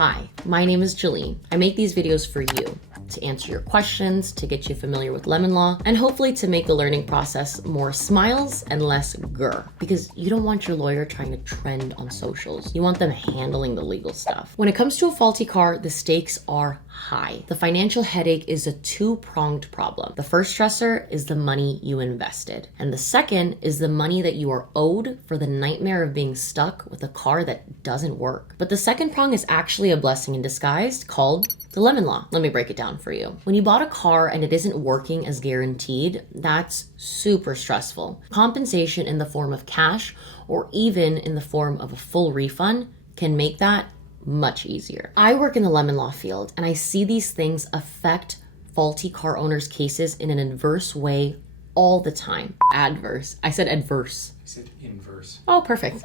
Hi, my name is Jeleene. I make these videos for you, to answer your questions, to get you familiar with lemon law, and hopefully to make the learning process more smiles and less grr. Because you don't want your lawyer trying to trend on socials. You want them handling the legal stuff. When it comes to a faulty car, the stakes are high. The financial headache is a two-pronged problem. The first stressor is the money you invested. And the second is the money that you are owed for the nightmare of being stuck with a car that doesn't work. But the second prong is actually a blessing in disguise called the lemon law. Let me break it down for you. When you bought a car and it isn't working as guaranteed, that's super stressful. Compensation in the form of cash or even in the form of a full refund can make that much easier. I work in the lemon law field and I see these things affect faulty car owners' cases in an adverse way all the time. Adverse. I said adverse. I said inverse. Oh, perfect.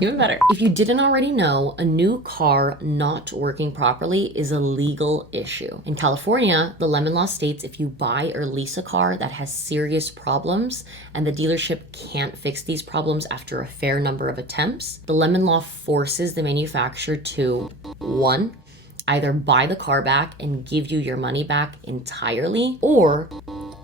Even better. If you didn't already know, a new car not working properly is a legal issue. In California, the lemon law states if you buy or lease a car that has serious problems and the dealership can't fix these problems after a fair number of attempts, the lemon law forces the manufacturer to, 1, either buy the car back and give you your money back entirely, or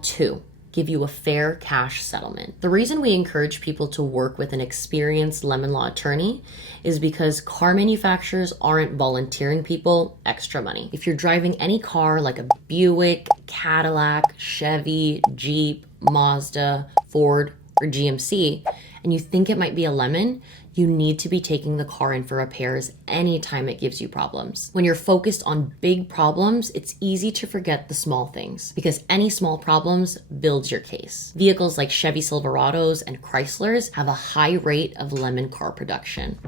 2, give you a fair cash settlement. The reason we encourage people to work with an experienced lemon law attorney is because car manufacturers aren't volunteering people extra money. If you're driving any car like a Buick, Cadillac, Chevy, Jeep, Mazda, Ford, or GMC, and you think it might be a lemon, you need to be taking the car in for repairs anytime it gives you problems. When you're focused on big problems, it's easy to forget the small things because any small problems builds your case. Vehicles like Chevy Silverados and Chryslers have a high rate of lemon car production.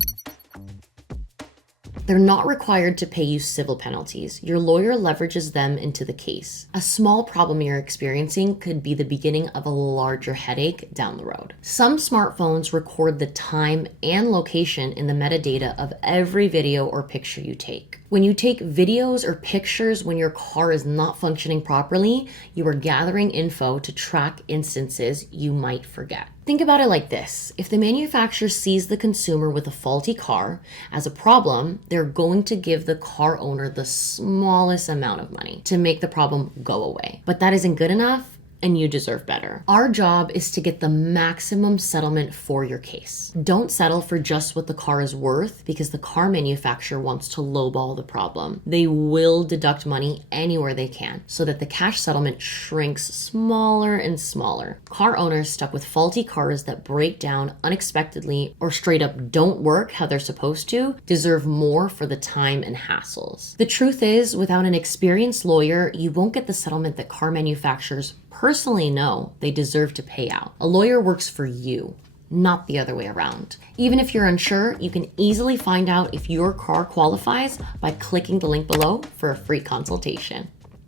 They're not required to pay you civil penalties. Your lawyer leverages them into the case. A small problem you're experiencing could be the beginning of a larger headache down the road. Some smartphones record the time and location in the metadata of every video or picture you take. When you take videos or pictures when your car is not functioning properly, you are gathering info to track instances you might forget. Think about it like this. If the manufacturer sees the consumer with a faulty car as a problem, they're going to give the car owner the smallest amount of money to make the problem go away. But that isn't good enough, and you deserve better. Our job is to get the maximum settlement for your case. Don't settle for just what the car is worth because the car manufacturer wants to lowball the problem. They will deduct money anywhere they can so that the cash settlement shrinks smaller and smaller. Car owners stuck with faulty cars that break down unexpectedly or straight up don't work how they're supposed to deserve more for the time and hassles. The truth is, without an experienced lawyer, you won't get the settlement that car manufacturers personally know they deserve to pay out. A lawyer works for you, not the other way around. Even if you're unsure, you can easily find out if your car qualifies by clicking the link below for a free consultation.